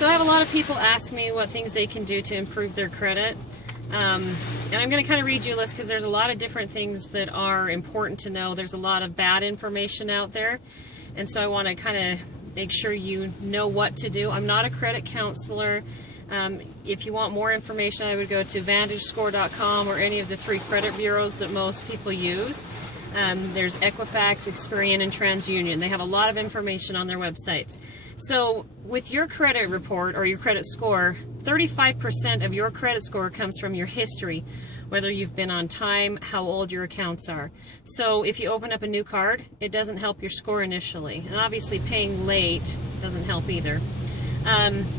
So I have a lot of people ask me what things they can do to improve their credit. And I'm going to kind of read you a list because there's a lot of different things that are important to know. There's a lot of bad information out there, and so I want to kind of make sure you know what to do. I'm not a credit counselor. If you want more information, I would go to VantageScore.com or any of the 3 credit bureaus that most people use. There's Equifax, Experian, and TransUnion. They have a lot of information on their websites. So with your credit report or your credit score, 35% of your credit score comes from your history, whether you've been on time, how old your accounts are. So if you open up a new card, it doesn't help your score initially. And obviously paying late doesn't help either.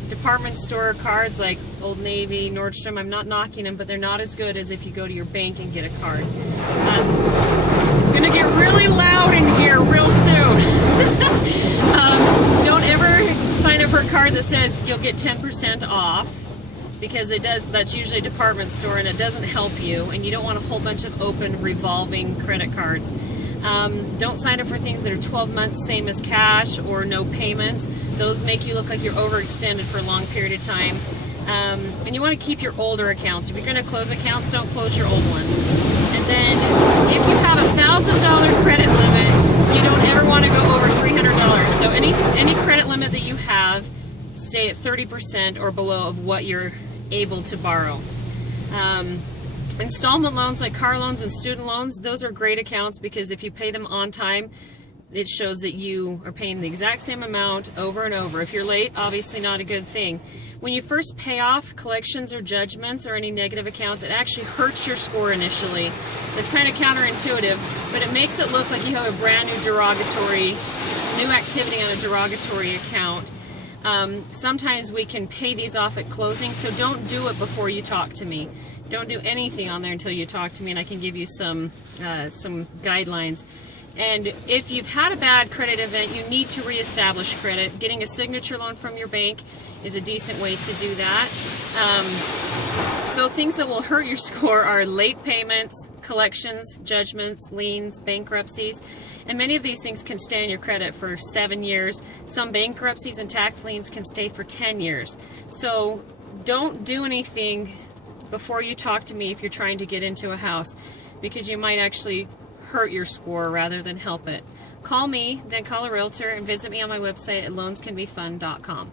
Department store cards like Old Navy, Nordstrom, I'm not knocking them, but they're not as good as if you go to your bank and get a card. It's going to get really loud in here real soon. Don't ever sign up for a card that says you'll get 10% off, because that's usually a department store and it doesn't help you, and you don't want a whole bunch of open revolving credit cards. Don't sign up for things that are 12 months, same as cash, or no payments. Those make you look like you're overextended for a long period of time. And you want to keep your older accounts. If you're going to close accounts, don't close your old ones. And then if you have a $1,000 credit limit, you don't ever want to go over $300. So any credit limit that you have, stay at 30% or below of what you're able to borrow. Installment loans like car loans and student loans, those are great accounts because if you pay them on time, it shows that you are paying the exact same amount over and over. If you're late, obviously not a good thing. When you first pay off collections or judgments or any negative accounts, it actually hurts your score initially. It's kind of counterintuitive, but it makes it look like you have a brand new activity on a derogatory account. Sometimes we can pay these off at closing, so don't do it before you talk to me. Don't do anything on there until you talk to me, and I can give you some guidelines. And if you've had a bad credit event, you need to reestablish credit. Getting a signature loan from your bank is a decent way to do that. So things that will hurt your score are late payments, collections, judgments, liens, bankruptcies. And many of these things can stay on your credit for 7 years. Some bankruptcies and tax liens can stay for 10 years. So don't do anything before you talk to me if you're trying to get into a house, because you might actually hurt your score rather than help it. Call me, then call a realtor, and visit me on my website at loanscanbefun.com.